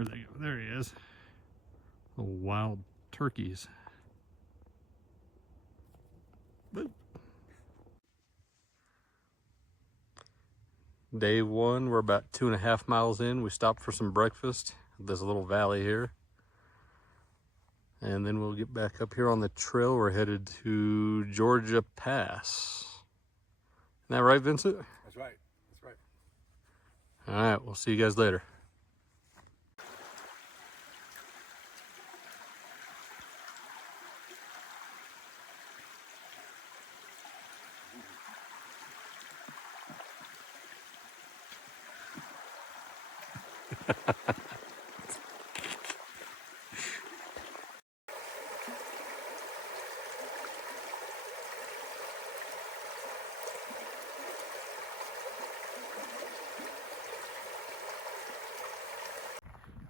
Where'd they go? There he is. Little wild turkeys. Boop. Day one, we're about 2.5 miles in. We stopped for some breakfast. There's a little valley here. And then we'll get back up here on the trail. We're headed to Georgia Pass. Isn't that right, Vincent? That's right. That's right. All right, we'll see you guys later.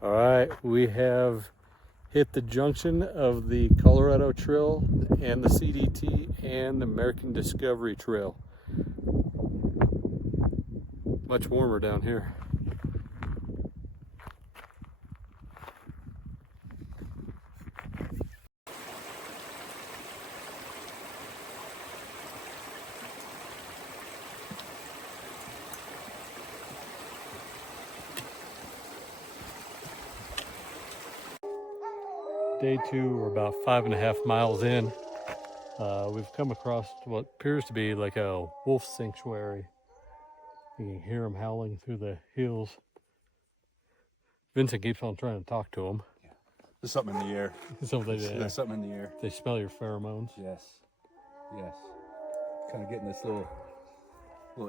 All right, we have hit the junction of the Colorado Trail and the CDT and the American Discovery Trail. Much warmer down here. Day two, we're about 5.5 miles in. We've come across what appears to be like a wolf sanctuary. You can hear them howling through the hills. Vincent keeps on trying to talk to them. Yeah. There's something in the air. There's something in the air. They smell your pheromones. Yes. Yes. Kind of getting this little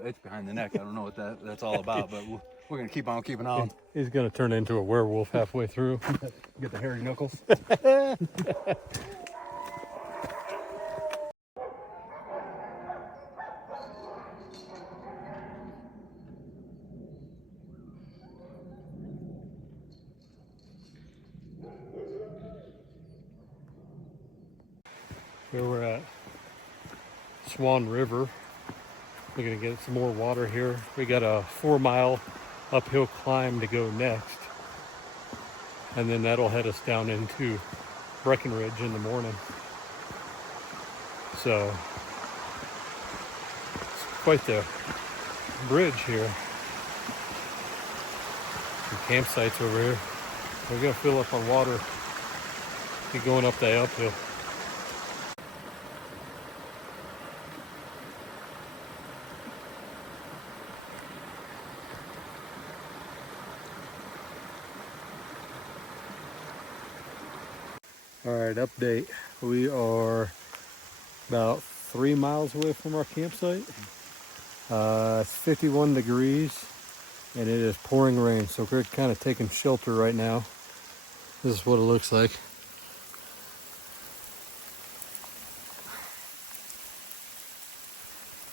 itch behind the neck. I don't know what that's all about, but we're gonna keep on keeping on. He's gonna turn into a werewolf halfway through. Get the hairy knuckles. Here we're at Swan River. We're gonna get some more water here. We got a 4-mile uphill climb to go next. And then that'll head us down into Breckenridge in the morning. So, it's quite the bridge here. Some campsites over here. We're gonna fill up on water. Be going up that uphill. All right, update. We are about 3 miles away from our campsite. It's 51 degrees and it is pouring rain. So we're kind of taking shelter right now. This is what it looks like.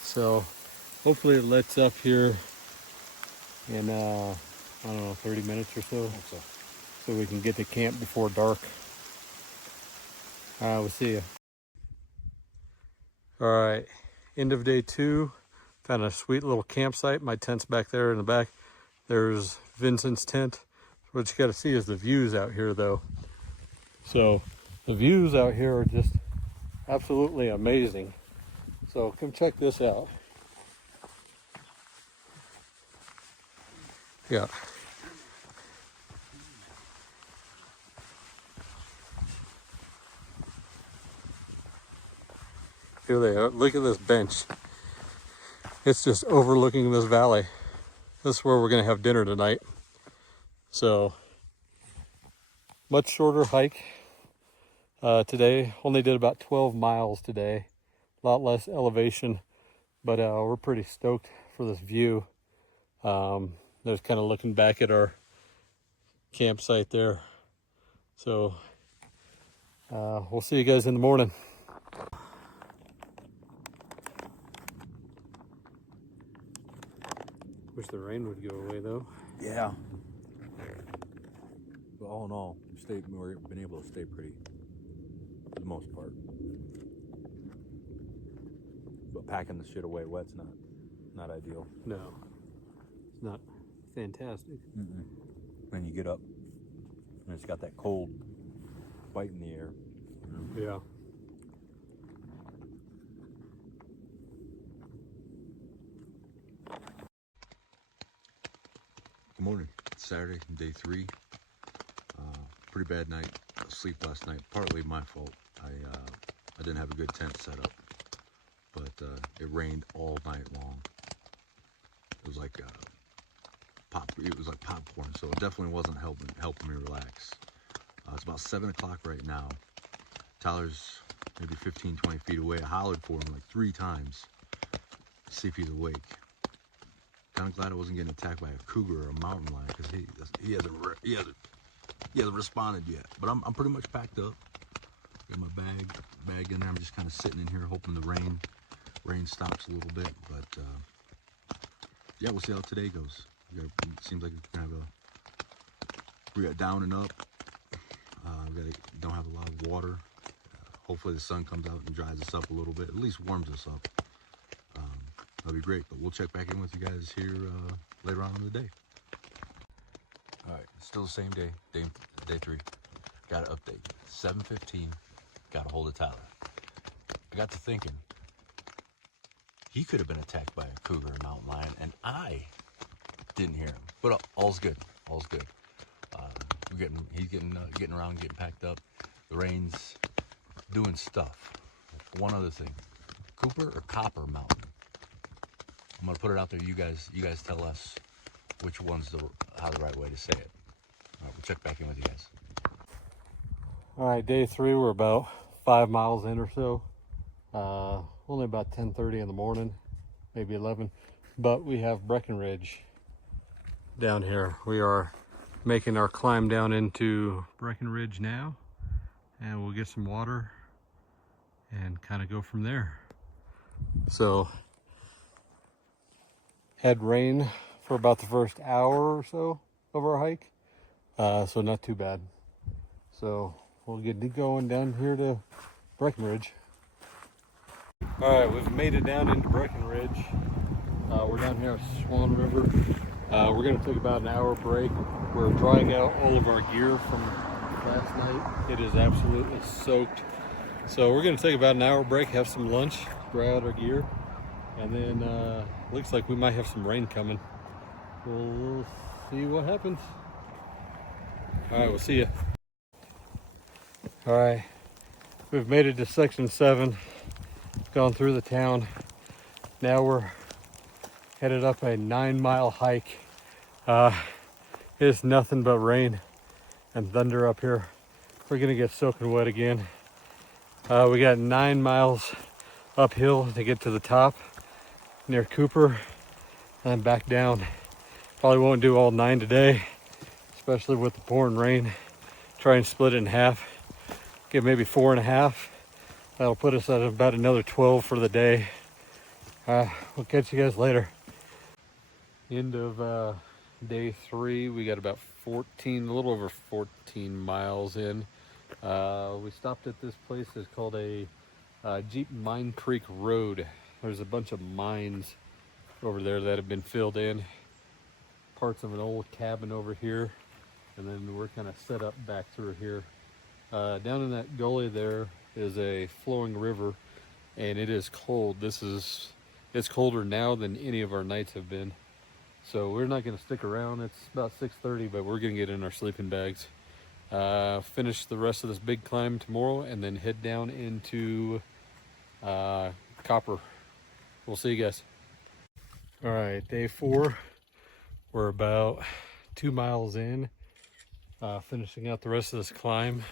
So hopefully it lets up here in, I don't know, 30 minutes or so. So we can get to camp before dark. We'll see you. All right, end of day two. Found a sweet little campsite. My tent's back there in the back. There's Vincent's tent. What you got to see is the views out here, though. So the views out here are just absolutely amazing. So come check this out. Yeah. Here they are. Look at this bench. It's just overlooking this valley. This is where we're going to have dinner tonight. So, much shorter hike today. Only did about 12 miles today. A lot less elevation, but we're pretty stoked for this view. There's kind of looking back at our campsite there. So, we'll see you guys in the morning. Wish the rain would go away though. Yeah. But all in all, we've been able to stay pretty for the most part. But packing the shit away wet's not ideal. No, it's not fantastic. When you get up it's got that cold bite in the air. Yeah. Good morning. It's Saturday, day 3. Pretty bad night. Sleep last night. Partly my fault. I didn't have a good tent set up, but it rained all night long. It was like popcorn, so it definitely wasn't helping me relax. It's about 7 o'clock right now. Tyler's maybe 15-20 feet away. I hollered for him like 3 times to see if he's awake. Kind of glad I wasn't getting attacked by a cougar or a mountain lion, because he hasn't responded yet. But I'm pretty much packed up. Got my bag in there. I'm just kind of sitting in here hoping the rain stops a little bit. But yeah, we'll see how today goes. It seems like we got down and up. Don't have a lot of water. Hopefully the sun comes out and dries us up a little bit, at least warms us up. That'll be great, but we'll check back in with you guys here later on in the day. All right, still the same day 3. Got an update, 7:15, got a hold of Tyler. I got to thinking, he could have been attacked by a cougar or mountain lion, and I didn't hear him, but all's good, all's good. He's getting around, getting packed up. The rain's doing stuff. One other thing, Cooper or Copper Mountain? I'm gonna put it out there. You guys tell us which one's the right way to say it. All right, we'll check back in with you guys. All right, day 3. We're about 5 miles in or so. Only about 10:30 in the morning, maybe 11. But we have Breckenridge down here. We are making our climb down into Breckenridge now, and we'll get some water and kind of go from there. So, had rain for about the first hour or so of our hike, so not too bad. So we'll get going down here to Breckenridge. All right, we've made it down into Breckenridge. We're down here at Swan River. We're gonna take about an hour break. We're drying out all of our gear from last night. It is absolutely soaked. So we're gonna take about an hour break, have some lunch, dry out our gear, and then looks like we might have some rain coming. We'll see what happens. All right, we'll see you. All right, we've made it to section 7, gone through the town. Now we're headed up a 9-mile hike. It's nothing but rain and thunder up here. We're gonna get soaking wet again. We got 9 miles uphill to get to the top near Cooper and back down. Probably won't do all 9 today, especially with the pouring rain. Try and split it in half, get maybe 4.5. That'll put us at about another 12 for the day. We'll catch you guys later. End of day 3. We got about a little over 14 miles in. We stopped at this place. It's called a Jeep Mine Creek Road. There's a bunch of mines over there that have been filled in. Parts of an old cabin over here, and then we're kind of set up back through here. Down in that gully there is a flowing river, and it is cold. It's colder now than any of our nights have been. So we're not gonna stick around. It's about 6:30, but we're gonna get in our sleeping bags. Finish the rest of this big climb tomorrow, and then head down into Copper. We'll see you guys. All right, day 4. We're about 2 miles in, finishing out the rest of this climb.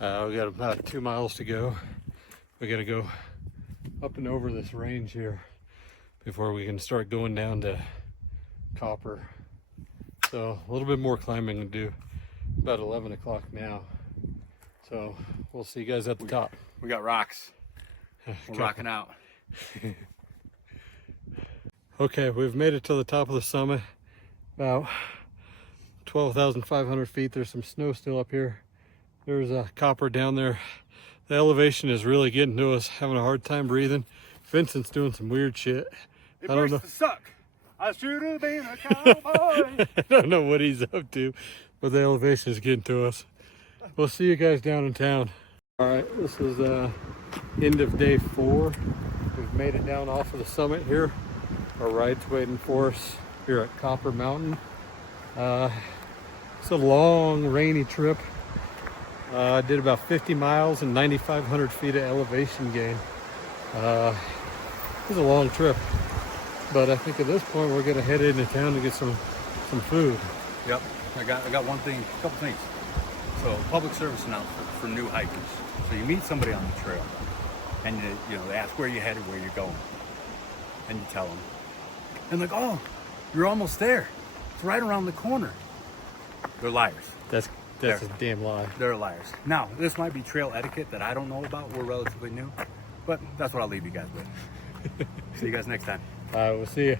We got about 2 miles to go. We gotta go up and over this range here before we can start going down to Copper. So a little bit more climbing to do. About 11 o'clock now. So we'll see you guys at the top. We got rocks. We're rocking out. Okay, we've made it to the top of the summit. About 12,500 feet. There's some snow still up here. There's a Copper down there. The elevation is really getting to us. Having a hard time breathing. Vincent's doing some weird shit. It I don't know. suck. I should have been a cowboy. I don't know what he's up to, but the elevation is getting to us. We'll see you guys down in town. All right, this is end of day 4. We've made it down off of the summit here. Our ride's waiting for us here at Copper Mountain. It's a long, rainy trip. I did about 50 miles and 9,500 feet of elevation gain. It was a long trip, but I think at this point we're gonna head into town to get some food. Yep, I got one thing, a couple things. So public service announcement for new hikers. So you meet somebody on the trail, and they ask where you're headed, where you're going, and you tell them, and like, oh, you're almost there. It's right around the corner. They're liars. That's a damn lie. They're liars. Now, this might be trail etiquette that I don't know about. We're relatively new, but that's what I'll leave you guys with. See you guys next time. All right, we'll see you.